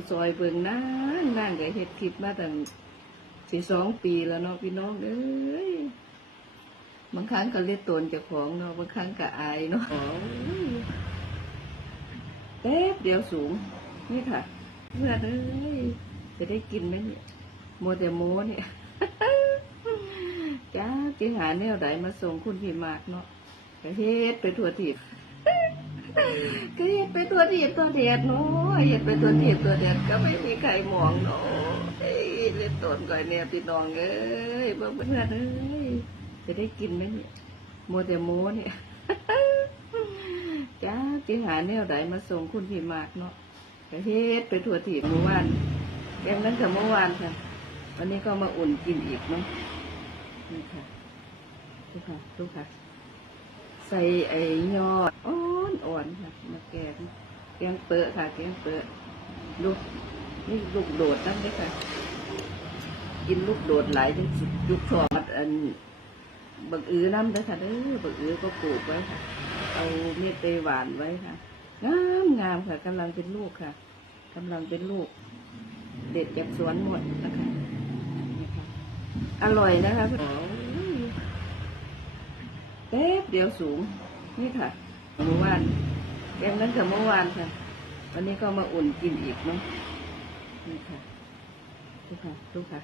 ู้ซอยเบิ่งนานนั่งก็เฮ็ดคลิปมาตั้งสิสองปีแล้วเนาะพี่น้องเอ้ยบางครั้งก็เล่นตนเจ้าของเนาะบางครั้งก็อายเนาะแป๊บเดียวสูง นี่ค่ะเพื่อนเอ้ยจะได้กินไหมเนี่ยโมแต่โมเนี่ยจ้าจิหาแนวใดมาส่งคุณพี่มากเนาะเฮ็ดไปทั่วทีบ ก็เฮ็ดไปตัวทีบตัวเดียดเนาะเฮ็ดไปตัวทีบตัวเดียดก็ไม่มีใครมองเนาะเอ้ยเล่นตนก่อยเนี่ยพี่น้องเอ้ยเบิ่งเพื่อนเอ้ยจะได้กินไหมเนี่ยโมแต่โมเนี่ยจ้าจิหาแนวใดมาส่งคุณพี่มากเนาะก็เฮ็ดไปทั่วทีบเมื่อวานแกงนั้นกับเมื่อวานค่ะวันนี้ก็มาอุ่นกินอีกเนาะนี่ค่ะดูค่ะดูค่ะ ใส่ไอ้ยอดอ่ อนอ่อนค่ะมาแกงแกงเปอะค่ะ แกงเปอะลูกนี่ลูกโดดนั่นเลยค่ะ กินลูกโดดหลายจังสิลูกชอบอันบักอือน้ำเลยค่ะเด้อบักอือก็ปลูกไว้ค่ะ เอาเม็ดไปหวานไว้ค่ะงามงามค่ะกำลังเป็นลูกค่ะกำลังเป็นลูก เด็ดจากสวนหมดนะคะนี่ค่ะอร่อยนะคะโอ้ยแป๊บเดียวสูง นี่ค่ะ เมื่อวานแกงนั้นกับเมื่อวานค่ะ วันนี้ก็มาอุ่นกินอีกเนาะนี่ค่ะดูค่ะดูค่ะ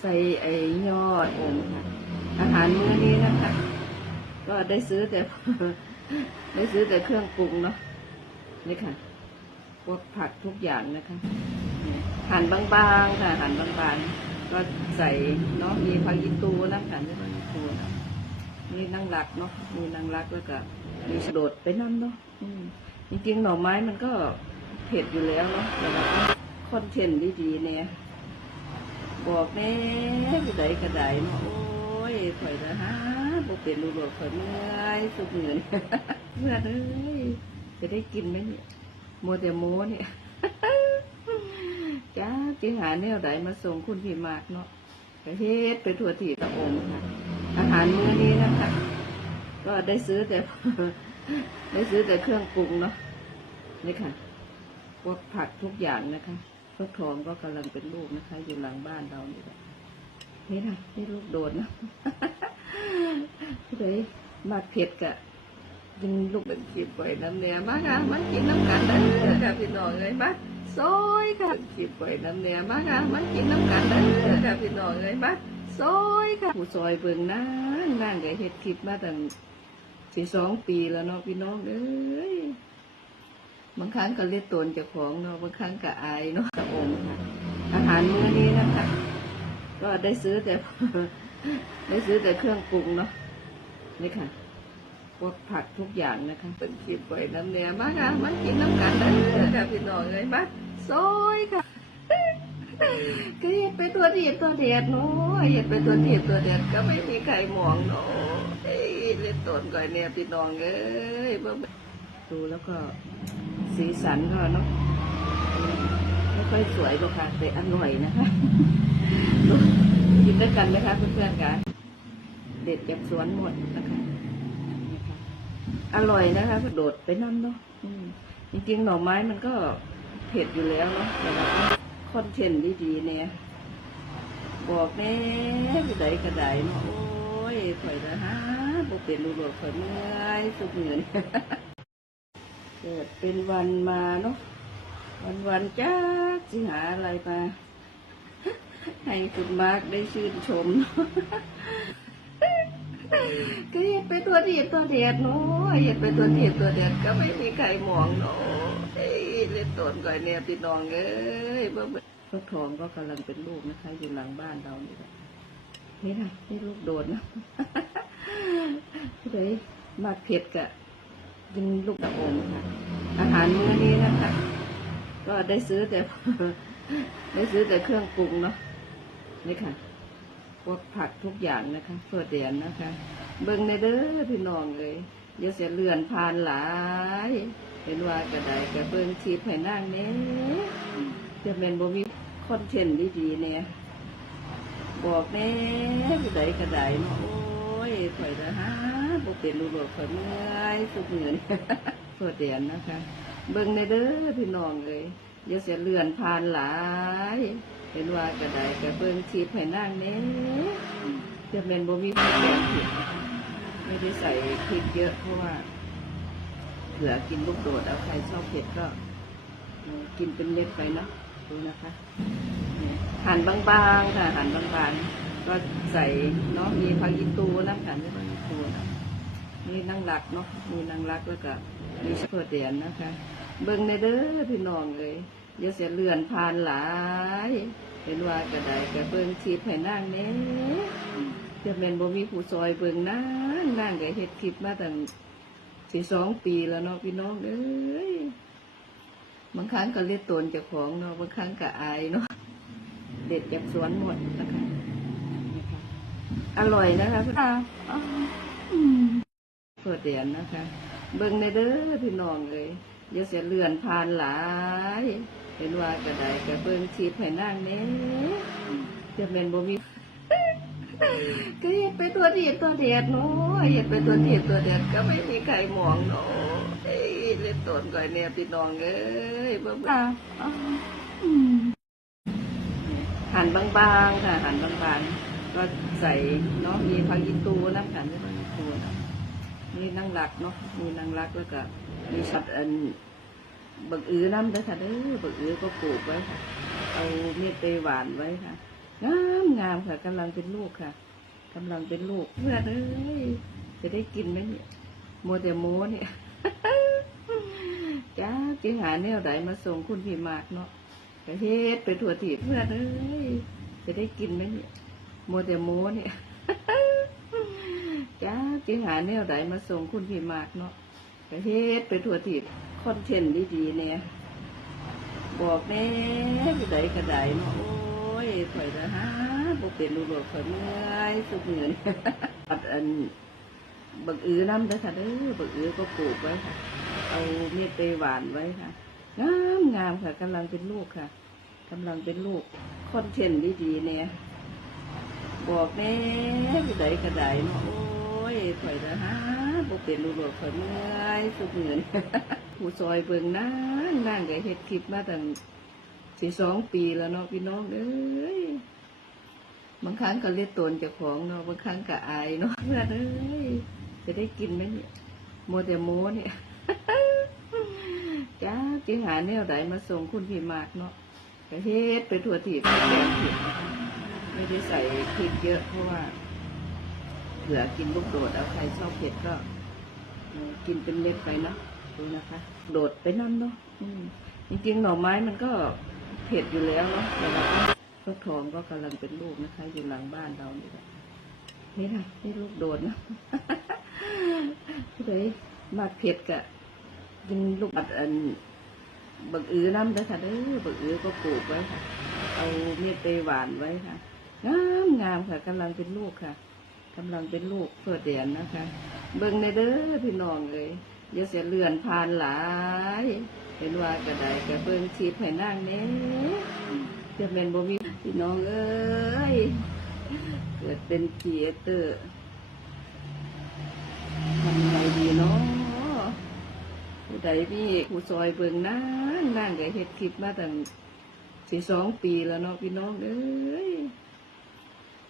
ใส่ไอ้ยอดอมค่ะ อาหารมื้อนี้นะคะ ก็ได้ซื้อแต่ ได้ซื้อแต่เครื่องปรุงเนาะนี่ค่ะ พวกผักทุกอย่างนะคะหั่นบางๆค่ะหั่นบางๆ ก็ใส่เนาะมีผักอีตูนะคะนี่ผักอีตูนะมีนางรักเนาะมีนางรักแล้วก็ มีโดดไปนั่นเนาะอืมจริงๆ หน่อไม้มันก็เผ็ดอยู่แล้วเนาะแต่ว่าคอนเทนต์ดีๆเนี่ย บอกแน่ผู้ใดกระไดเนาะ โอ้ยข่อยนะฮะบ่เป็นรูหลวข่อยเมื่อยสุดเหนื่อยเมื่อเอ้ยจะได้กินไหมเนี่ยโมแต่โมเนี่ยจ้าจิหาแนวใดมาส่งคุณพี่มากเนาะก็เฮ็ดไปทั่วที่ตะองค่ะ อาหารมื้อนี้นะคะ ก็ได้ซื้อแต่ ได้ซื้อแต่เครื่องปรุงเนาะนี่ค่ะ พวกผักทุกอย่างนะคะฟักทองก็กำลังเป็นลูกนะคะ อยู่หลังบ้านเรานี่แหละนี่ค่ะนี่ลูกโดดนะผู้ใดมาเผ็ดกะกินลูกเป็นขีดไว้น้ำเนี่ยมาค่ะมันกินน้ำกันเด้ค่ะพี่น้องเลยมาซอยค่ะขีดไว้น้ำเนี่ยมาค่ะมันกินน้ำกันเด้ค่ะพี่น้องเลยมาซอยค่ะผู้ซอยเบิ่งนานนั่งก็เฮ็ดคลิปมาตั้ง สิสองปีแล้วเนาะพี่น้องเอ้ยบางครั้งก็เล่นตนเจ้าของเนาะบางครั้งก็อายเนาะอมค่ะอาหารมื้อนี้นะคะ ก็ได้ซื้อแต่ ได้ซื้อแต่เครื่องปรุงเนาะนี่ค่ะพวกผักทุกอย่างนะคะเป็นคลิปไว้น้ำเนี่ยมาค่ะมันกินน้ำกันเด้อค่ะพี่น้องเลยมาซอยค่ะก็เห็ดไปตัวเดียดตัวเดียดเนาะเห็ดไปตัวเดียดตัวเดียดก็ไม่มีใครมองเนาะ เอ้ยเล่นตนก่อยเนี่ยพี่น้องเอ้ยเบิ่งดูแล้วก็สีสันก็เนาะไม่ค่อยสวยหรอกค่ะแต่อร่อยนะคะกินด้วยกันไหมคะเพื่อนๆกันเด็ดจากสวนหมดนะคะอร่อยนะคะโดดไปนั่นเนาะจริงๆหน่อไม้มันก็เผ็ดอยู่แล้วเนาะแต่ว่าคอนเทนต์ดีๆเนี่ยบอกแน่ผู้ใดกระไดเนาะโอ้ยข่อยนะฮะ เป็นรูหลอยเมื่อยสุดเหนื่อยเกิดเป็นวันมาเนาะวันวันๆจ้าสิหาอะไรมา ให้คุณมาร์กได้ชื่นชมเนาะก็เห็ดไปตัวเดียดตัวเดียดเนาะเห็ดไปตัวเดียดตัวเดียดก็ไม่มีใครมองเนาะเอ้ยเล่นตนก่อยเนี่ยพี่น้องเอ้ยเบิ่งๆฟักทองก็กำลังเป็นลูกนะคะอยู่หลังบ้านเรานี่แหละนี่ค่ะนี่ลูกโดดนะ ผู้ใดมาเผ็ดกะกินลูกตะอมค่ะ อาหารมื้อนี้นะคะ ก็ได้ซื้อแต่ ได้ซื้อแต่เครื่องปรุงเนาะนี่ค่ะ พวกผักทุกอย่างนะคะเพื่อเดียนนะคะ เบิ่งในเด้อพี่น้องเลยเดี๋ยวเสียเลื่อนผ่านหลาย เห็นว่ากระไดกระเบิ่งชีพให้นั่งเนี้จะเป็นบ่มีคอนเทนต์ดีๆเนี่ยบอกแน่ผู้ใดกระไดเนาะ ข่อยนะฮะบ่เป็นรูหลวข่อยเมื่อยสุดเหนื่อยเพื่อเดียนนะคะ เบิ่งในเด้อพี่น้องเลยอย่าเสียเลื่อนผ่านหลาย เห็นว่ากระไดกระเบิงชีพให้นั่งเน้จะเป็นบ่มีผู้แกงผิดไม่ได้ใส่พริกเยอะเพราะว่าเผื่อกินลูกโดดเอาใครชอบเผ็ดก็ กินเป็นเม็ดไปเนาะดูนะคะ หั่นบางๆค่ะหั่นบางๆ ก็ใส่เนาะมีผักอีตูนะค่ะมีผักอีตูนะมีนางรักเนาะมีนางรักแล้วก็มีเพื่อเดียนนะคะ เบิ่งในเด้อพี่น้องเลยอย่าเสียเลื่อนผ่านหลายเห็นว่ากระไดกระเบิ่งชีพให้นั่งเน้จะเป็นบ่มีผู้ซอยเบิ่งนั่งนั่งก็เฮ็ดคลิปมาตั้งสี่สองปีแล้วเนาะพี่น้องเอ้ยบางครั้งก็เลียดตนจ้าของเนาะบางครั้งก็อายเนาะเด็ดจากสวนหมดนะคะ อร่อยนะคะพี่ตาอืมเปิดเดียนนะคะ เบิ่งในเด้อพี่น้องเลยอย่าเสียเลื่อนผ่านหลาย เห็นว่ากระไดกระเบิ่งชีพให้นั่งเน้จะเป็นบ่มีก็เห็ดไปตัวเดียดตัวเดียดเนาะเห็ดไปตัวเดียดตัวเดียดก็ไม่มีใครมองเนาะเอ้ยเล่นตนก่อยเนี่ยพี่น้องเอ้ยเบิ่งอะอะอืมหั่นบางๆค่ะหั่นบางๆ ก็ใส่เนาะมีผักอีตูนะค่ะมีผักอีตูนะมีนางรักเนาะมีนางรักแล้วก็มีสัตอันบักอือน้ำเด้อค่ะเด้อบักอือก็ปลูกไว้ค่ะ เอาเม็ดไปหวานไว้ค่ะงามงามค่ะกำลังเป็นลูกค่ะกำลังเป็นลูกเพื่อนเอ้ยจะได้กินไหมเนี่ยโมแต่โมเนี่ยจ้าจิหาแนวไหนมาส่งคุณพี่มากเนาะเฮ็ดไปถั่วถีบเพื่อนเอ้ยจะได้กินไหมเนี่ย โมแต่โมเนี่ยจ้าจิหาแนวไหนมาส่งคุณพี่มากเนาะไปเฮ็ดไปถั่วถีบคอนเทนต์ดีๆเนี่ยบอกแน่ผู้ใดกระไดเนาะโอ้ยข่อยละฮะบ่เป็นรูหลวข่อยเมื่อยสุดเหนื่อยอัดอันบักอือน้ำเด้อค่ะเด้อบักอือก็ปลูกไว้ค่ะ เอาเม็ดไปหวานไว้ค่ะงามงามค่ะกำลังเป็นลูกค่ะกำลังเป็นลูกคอนเทนต์ดีๆเนี่ย บอกแน่ผู้ใดกระไดเนาะโอ้ยข่อยละฮะบ่เป็นรูหลวข่อยเมื่อยสุดเหนื่อยผู้ซอยเบิ่งนั่งนั่งก็เฮ็ดคลิปมาตั้งสี่สองปีแล้วเนาะพี่น้องเอ้ยบางครั้งก็เลียดตนเจ้าของเนาะบางครั้งก็อายเนาะเพื่อนเอ้ยจะได้กินไหมเนี่ยโมแต่โมเนี่ยจ้าจิหาแนวไหนมาส่งคุณพี่มากเนาะก็เฮ็ดไปทั่วทีบแกงผิดนะคะ ไม่ได้ใส่พริกเยอะเพราะว่าเผื่อกินลูกโดดเอาใครชอบเผ็ดก็กินเป็นเม็ดไปเนาะดูนะคะ โดดไปนั่นเนาะจริงๆหน่อไม้มันก็เผ็ดอยู่แล้วเนาะแต่เราก็ฟักทองก็กำลังเป็นลูกนะคะ อยู่หลังบ้านเรานี่แหละนี่นะนี่ลูกโดดนะผู้ใดมาเผ็ดกะกินลูกบัดอันบักอือน้ำเด้อค่ะเด้อบักอือก็ปลูกไว้ค่ะ เอาเม็ดไปหวานไว้ค่ะ งามงามค่ะกำลังเป็นลูกค่ะกำลังเป็นลูกเพื่อเดียนนะคะ เบิ่งในเด้อพี่น้องเลยอย่าเสียเลื่อนผ่านหลาย เห็นว่ากระไดกระเบิ่งชีพให้นั่งเน้จะเป็นบ่มีพี่น้องเอ้ยเกิดเป็นครีเอเตอร์ทำไงดีเนาะผู้ใดมีผู้ซอยเบิ่งนั่งนั่งก็เฮ็ดคลิปมาตั้งสี่สองปีแล้วเนาะพี่น้องเอ้ย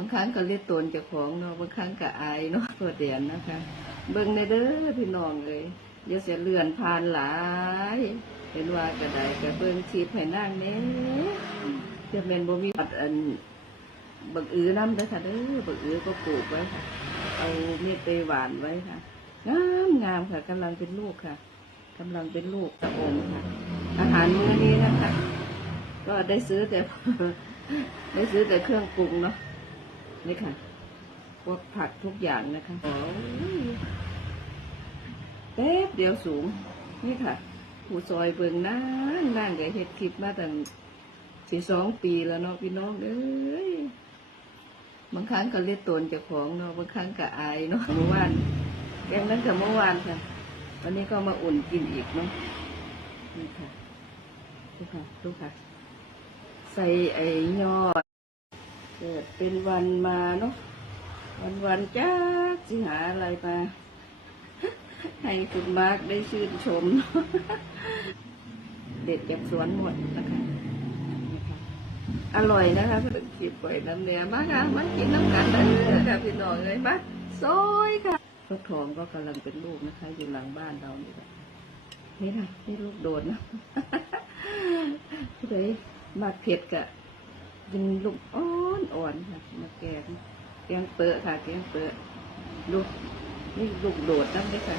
บางครั้งก็เลียดตนเจ้าของเนาะบางครั้งก็อายเนาะเปิดเดียนนะคะ เบิ่งในเด้อพี่น้องเลยอย่าเสียเลื่อนผ่านหลาย เห็นว่ากระไดกระเบิ่งชีพให้นั่งเน้จะเป็นบ่มีอัดอันบักอือน้ำเด้อค่ะเด้อบักอือก็ปลูกไว้ค่ะ เอาเม็ดไปหวานไว้ค่ะงามงามค่ะกำลังเป็นลูกค่ะกำลังเป็นลูกตะอมค่ะ อาหารมื้อนี้นะคะ ก็ได้ซื้อแต่ได้ซื้อแต่เครื่องปรุงเนาะ นี่ค่ะ พวกผักทุกอย่างนะคะโอ้ยแป๊บเดียวสูง นี่ค่ะผู้ซอยเบิงนั่งนั่งก็เฮ็ดคลิปมาตั้งสี่สองปีแล้วเนาะพี่น้องเอ้ยบางครั้งก็เลียดตนเจ้าของเนาะบางครั้งก็อายเนาะเมื่อวานแกงนั้นกับเมื่อวานค่ะวันนี้ก็มาอุ่นกินอีกเนาะนี่ค่ะดูค่ะดูค่ะ ใส่ไอ้ยอด เป็นวันมาเนาะวันวันจ้าสิหาอะไรมา ให้คุณมาร์กได้ชื่นชม เด็ดจากสวนหมดนะคะอร่อยนะคะเพื่อนขีดปล่อยน้ำเนื้อมาค่ะมากินน้ำกันเลยค่ะพี่น้องเลยมาซอยค่ะฟักทองก็กำลังเป็นลูกนะคะ อยู่หลังบ้านเรานี่ค่ะนี่นะนี่ลูกโดดนะผู้ใดมาเผ็ดกะ กินลูกอ่อนอ่อนค่ะมาแกงแกงเปอะค่ะแกงเปอะลูกนี่ลูกโดดนั่นเลยค่ะ